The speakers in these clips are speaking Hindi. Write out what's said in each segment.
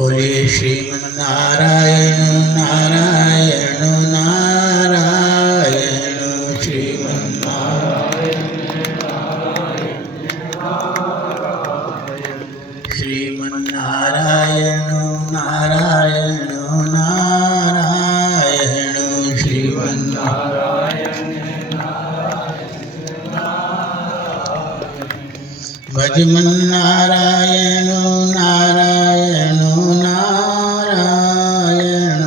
बोलिए श्रीमन्नारायण नारायण नारायण श्रीमन्नारायण श्रीमन्नारायण नारायण नारायण श्रीमन्नारायण भजमन्नारायण नारायण नारायण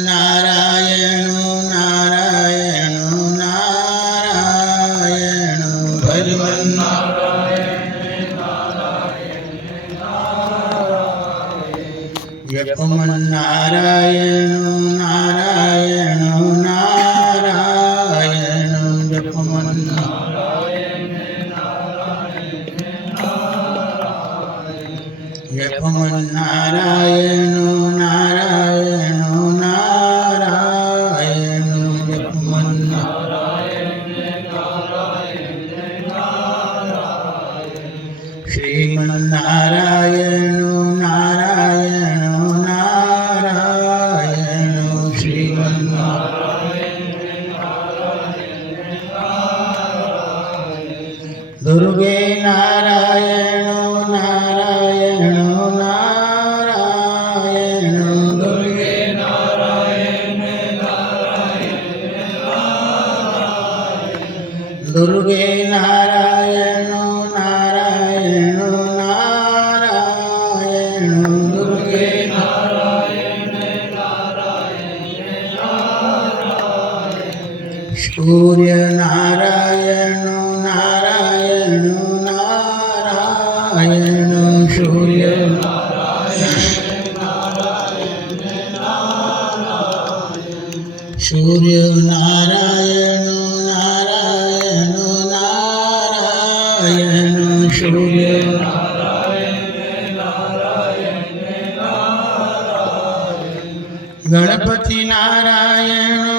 भजमन्नारायण नारायण नारायण जपमन्नारायण नारायण नारायण जपमन्नारायण नारायण नारायण श्रीमन्नारायण नारायण नारायण दुर्गे नारायण नारायण नारायण दुर्गे नारायण दुर्गे नारायण नारायण नारायण दुर्गे सूर्य नारायण नारायण नारायण सूर्य सूर्य नारायण नारायण नारायण सूर्य गणपति नारायण